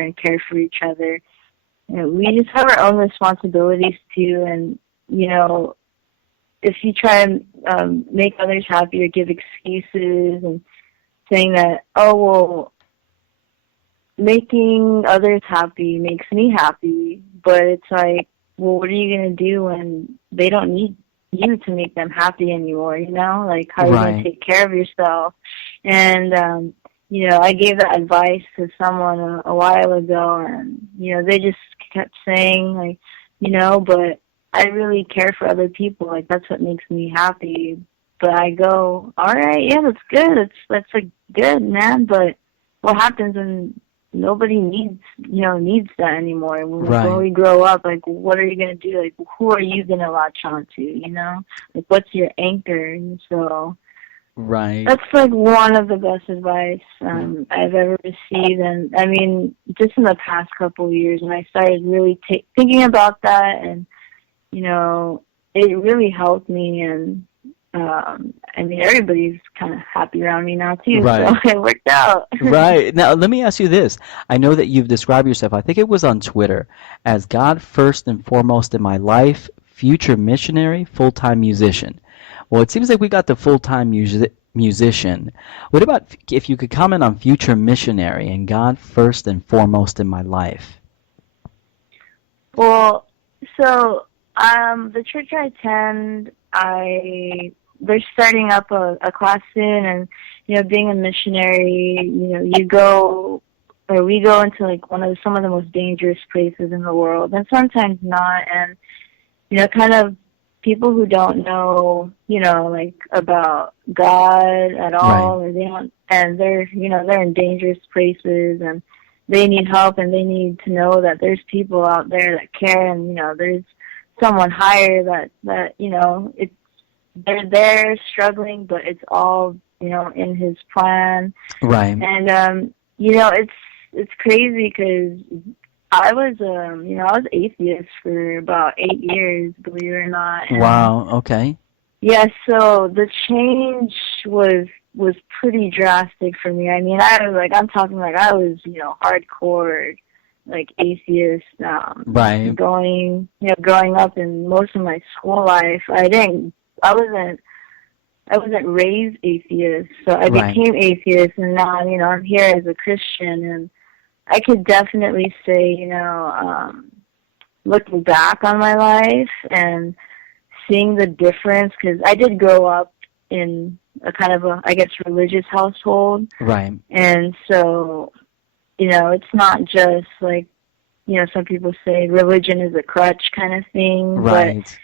and care for each other. We just have our own responsibilities too, and if you try and make others happy or give excuses and saying that, oh well, making others happy makes me happy, but it's like, well, what are you gonna do when they don't need you to make them happy anymore? Like how are you gonna take care of yourself? And I gave that advice to someone a while ago, and they just kept saying like, but I really care for other people. Like that's what makes me happy. But I go, all right, yeah, that's good. That's like good, man. But what happens when nobody needs that anymore? When we grow up, like, what are you gonna do? Like, who are you gonna latch on to? Like, what's your anchor? And so, that's like one of the best advice I've ever received. And I mean, just in the past couple of years, when I started really thinking about that, and it really helped me. And I mean, everybody's kind of happy around me now too, so it worked out. Right. Now, let me ask you this. I know that you've described yourself, I think it was on Twitter, as God first and foremost in my life, future missionary, full-time musician. Well, it seems like we got the full-time musician. What about if you could comment on future missionary and God first and foremost in my life? Well, so the church I attend, they're starting up a class soon, and being a missionary, we go into like some of the most dangerous places in the world, and sometimes not, and kind of people who don't know, like about God at all, or they don't, and they're in dangerous places, and they need help, and they need to know that there's people out there that care, and there's someone higher that it's, they're there struggling, but it's all in His plan. Right. And it's crazy because I was I was atheist for about 8 years, believe it or not. And wow. Okay. yeah, so the change was pretty drastic for me. I mean, I'm talking like I was hardcore like atheist. Growing up in most of my school life, I wasn't raised atheist, so I became atheist, and now I'm here as a Christian, and I could definitely say looking back on my life and seeing the difference, because I did grow up in a kind of I guess religious household, and so it's not just like some people say religion is a crutch kind of thing, but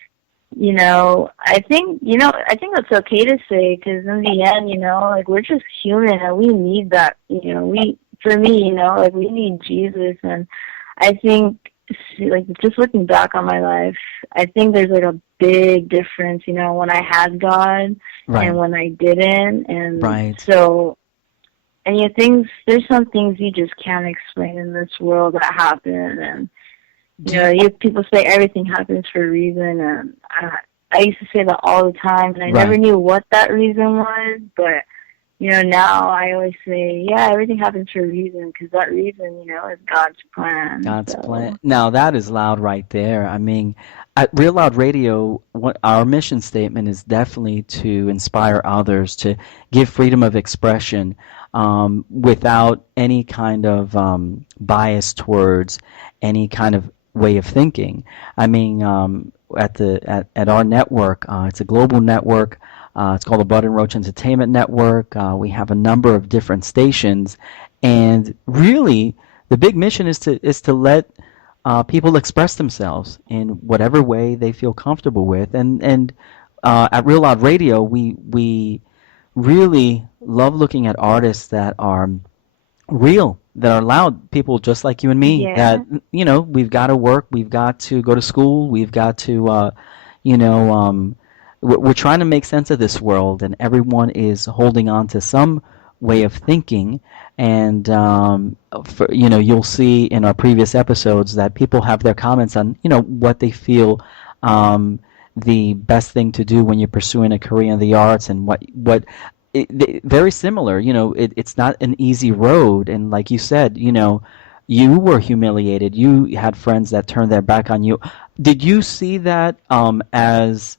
I think that's okay to say, because in the end, like we're just human, and we need that. For me, like we need Jesus, and I think, like just looking back on my life, I think there's like a big difference, when I had God and when I didn't, and so. And there's some things you just can't explain in this world that happen, and people say everything happens for a reason, and I used to say that all the time, and I never knew what that reason was, but now I always say, yeah, everything happens for a reason, because that reason, is God's plan. God's plan. Now that is loud right there. I mean, at Real Loud Radio, our mission statement is definitely to inspire others, to give freedom of expression without any kind of bias towards any kind of way of thinking. I mean, at our network, it's a global network. It's called the Bud and Roach Entertainment Network. We have a number of different stations, and really, the big mission is to let people express themselves in whatever way they feel comfortable with. And at Real Loud Radio, we really love looking at artists that are real, that are loud, people just like you and me, that we've got to work, we've got to go to school, we've got to we're trying to make sense of this world, and everyone is holding on to some way of thinking. And you'll see in our previous episodes that people have their comments on what they feel the best thing to do when you're pursuing a career in the arts, and very similar. It's not an easy road, and like you said, you were humiliated. You had friends that turned their back on you. Did you see that as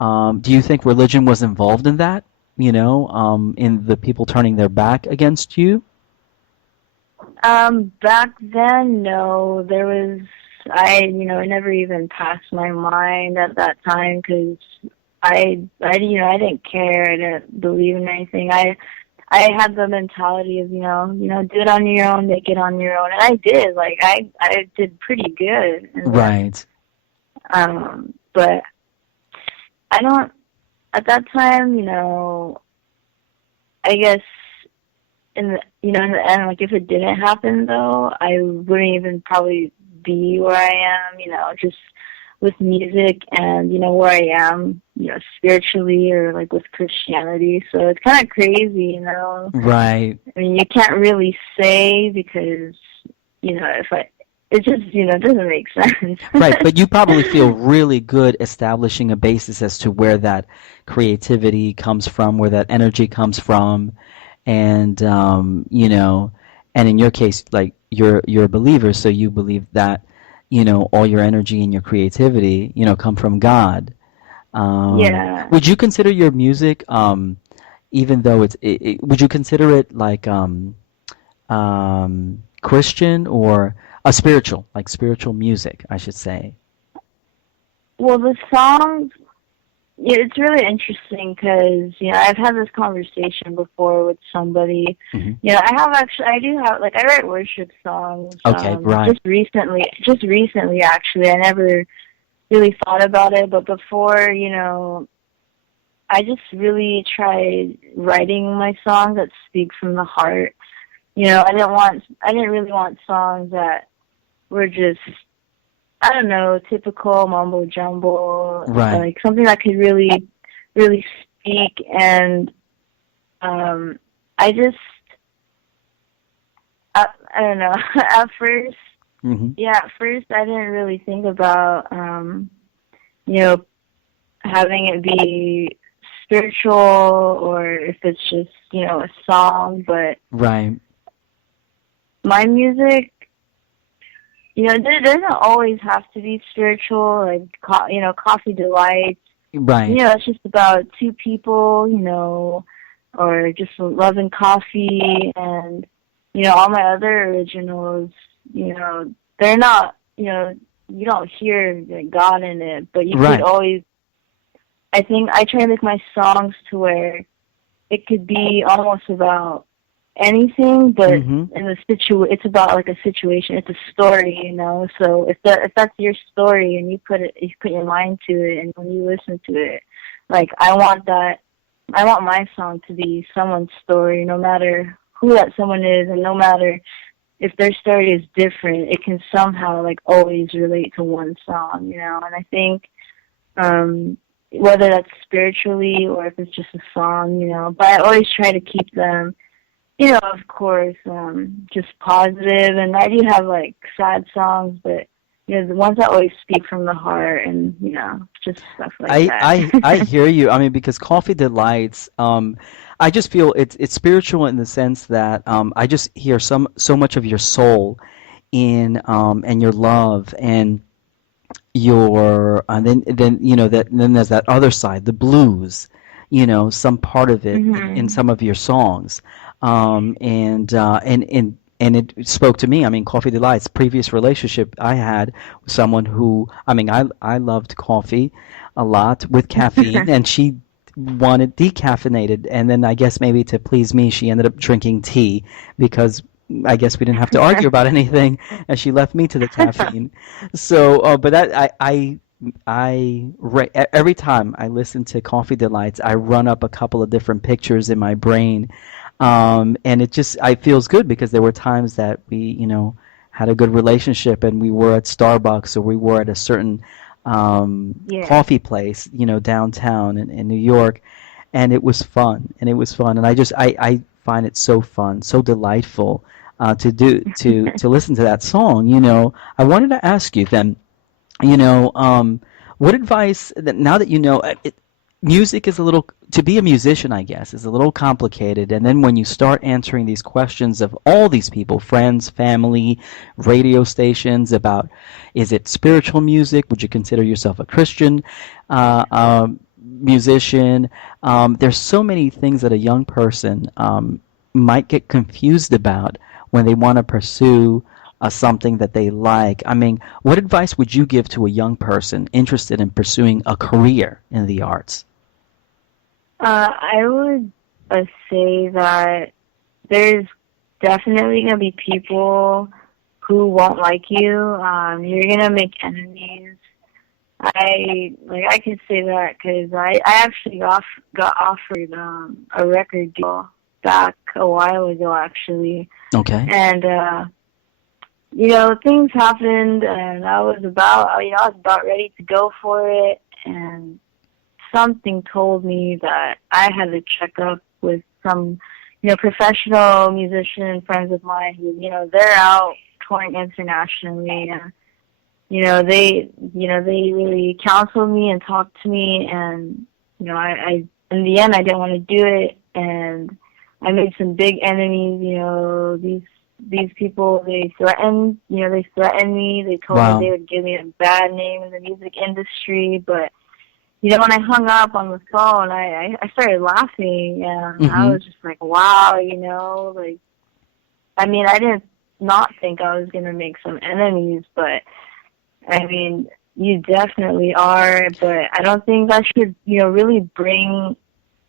do you think religion was involved in that? In the people turning their back against you? Back then, no. It never even passed my mind at that time because I didn't care. I didn't believe in anything. I had the mentality of, do it on your own, make it on your own, and I did. Like I did pretty good. Right. But I don't. At that time, I guess in the end, like if it didn't happen though, I wouldn't even probably be where I am, just with music and, where I am, spiritually or like with Christianity. So it's kind of crazy, Right. I mean, you can't really say because, it just, it doesn't make sense. Right, but you probably feel really good establishing a basis as to where that creativity comes from, where that energy comes from, and and in your case, like you're a believer, so you believe that all your energy and your creativity come from God. Yeah. Would you consider your music, even though would you consider it like Christian or spiritual, like spiritual music, I should say? Well, the songs, yeah, it's really interesting because, I've had this conversation before with somebody. Mm-hmm. I do have, like, I write worship songs. Okay, right. Just recently, actually. I never really thought about it, but before, I just really tried writing my songs that speak from the heart. I didn't really want songs that were just, I don't know, typical mumbo jumbo, right. like something that could really, really speak. And I don't know. At first, at first I didn't really think about, having it be spiritual or if it's just, a song. But right. My music, it doesn't always have to be spiritual, like, Coffee Delights. Right. It's just about two people, or just loving coffee. And, all my other originals, they're not, you don't hear God in it, but you could always, I think I try to make my songs to where it could be almost about anything, but in the it's about like a situation. It's a story, So if that's your story and you put your mind to it, and when you listen to it, like I want my song to be someone's story, no matter who that someone is, and no matter if their story is different, it can somehow like always relate to one song, And I think whether that's spiritually or if it's just a song, but I always try to keep them, of course, just positive. And I do have, like, sad songs, but, the ones that always speak from the heart and, just stuff like that. I hear you. I mean, because Coffee Delights, I just feel it's spiritual in the sense that I just hear so much of your soul in and your love and your and then there's that other side, the blues, some part of it in some of your songs. And it spoke to me. I mean, Coffee Delights, previous relationship I had with someone who, I mean, I loved coffee a lot with caffeine, and she wanted decaffeinated. And then I guess maybe to please me, she ended up drinking tea because I guess we didn't have to argue about anything, and she left me to the caffeine. So, but that every time I listen to Coffee Delights, I run up a couple of different pictures in my brain. And it feels good because there were times that we, had a good relationship and we were at Starbucks or we were at a certain coffee place, downtown in New York, and it was fun. And I find it so fun, so delightful to listen to that song. I wanted to ask you then, what advice that now that music is a little, to be a musician, I guess, is a little complicated. And then when you start answering these questions of all these people, friends, family, radio stations, about is it spiritual music? Would you consider yourself a Christian musician? There's so many things that a young person might get confused about when they want to pursue something that they like. I mean, what advice would you give to a young person interested in pursuing a career in the arts? I would say that there's definitely going to be people who won't like you. You're going to make enemies. I can say that because I actually got offered a record deal back a while ago, actually. Okay. And things happened, and I was about ready to go for it, and something told me that I had to check up with some, professional musician friends of mine who, they're out touring internationally, and they really counseled me and talked to me, and I in the end I didn't want to do it, and I made some big enemies. These people, they threatened me. They told Wow. me they would give me a bad name in the music industry, but when I hung up on the phone, I started laughing, and I was just like, wow, like, I mean, I didn't not think I was going to make some enemies, but, I mean, you definitely are, but I don't think that should, really bring,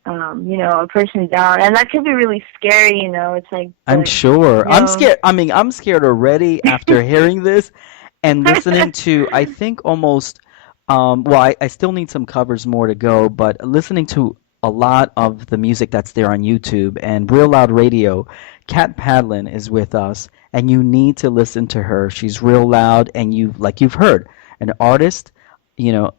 a person down, and that could be really scary, it's like, I'm but, sure. I'm scared. I mean, I'm scared already after hearing this and listening to, I think almost, well, I still need some covers more to go, but listening to a lot of the music that's there on YouTube and Real Loud Radio, Kat Padlan is with us, and you need to listen to her. She's real loud, and you've heard, an artist,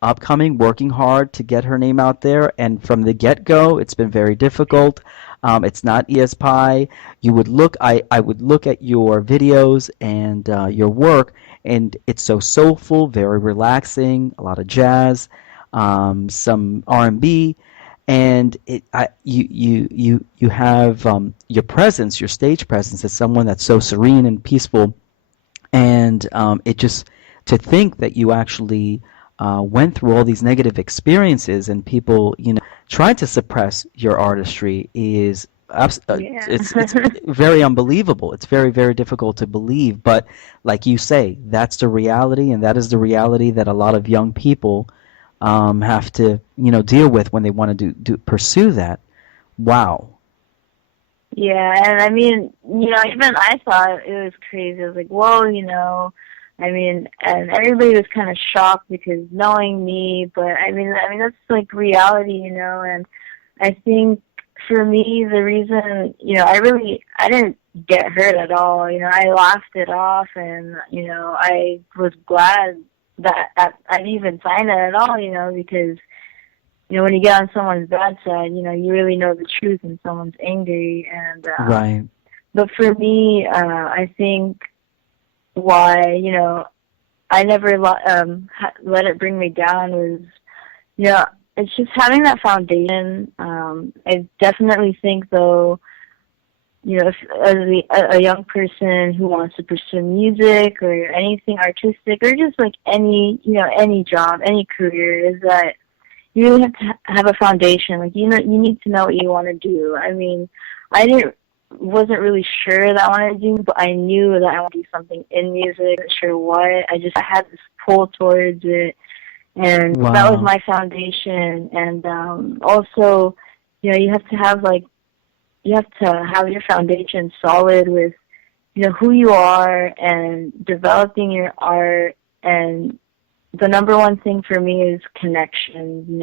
upcoming, working hard to get her name out there, and from the get-go, it's been very difficult. It's not ESPI. I would look at your videos and your work, and it's so soulful, very relaxing, a lot of jazz, some R&B, and you have your presence, your stage presence, as someone that's so serene and peaceful, and it just, to think that you actually went through all these negative experiences and people, tried to suppress your artistry is it's very unbelievable. It's very, very difficult to believe. But like you say, that's the reality, and that is the reality that a lot of young people have to, deal with when they want to pursue that. Wow. Yeah, and I mean, even I thought it was crazy. I was like, whoa, I mean, and everybody was kind of shocked because knowing me, but I mean that's like reality, and I think for me the reason, I didn't get hurt at all. I laughed it off, and I was glad that I even signed it at all, because when you get on someone's bad side, you really know the truth when someone's angry, and Right. But for me, I think why, I never let it bring me down was, it's just having that foundation. I definitely think, though, if as a young person who wants to pursue music or anything artistic or just like any job, any career, is that you really have to have a foundation. Like, you need to know what you want to do. I mean, wasn't really sure that I wanted to do, but I knew that I wanted to do something in music. Not sure what. I had this pull towards it, and Wow. that was my foundation. And also, you have to have your foundation solid with, who you are and developing your art. And the number one thing for me is connection.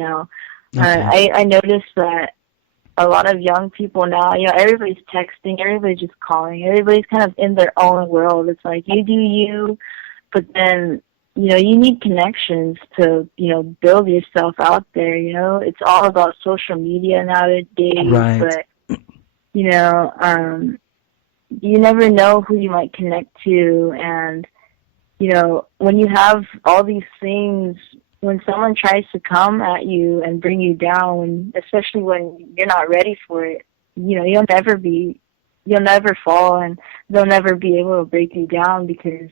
Okay. I noticed that a lot of young people now, everybody's texting, everybody's just calling, everybody's kind of in their own world. It's like, you do you, but then, you need connections to, build yourself out there, It's all about social media nowadays, Right. but, you never know who you might connect to, and, when you have all these things, when someone tries to come at you and bring you down, especially when you're not ready for it, you'll never fall, and they'll never be able to break you down because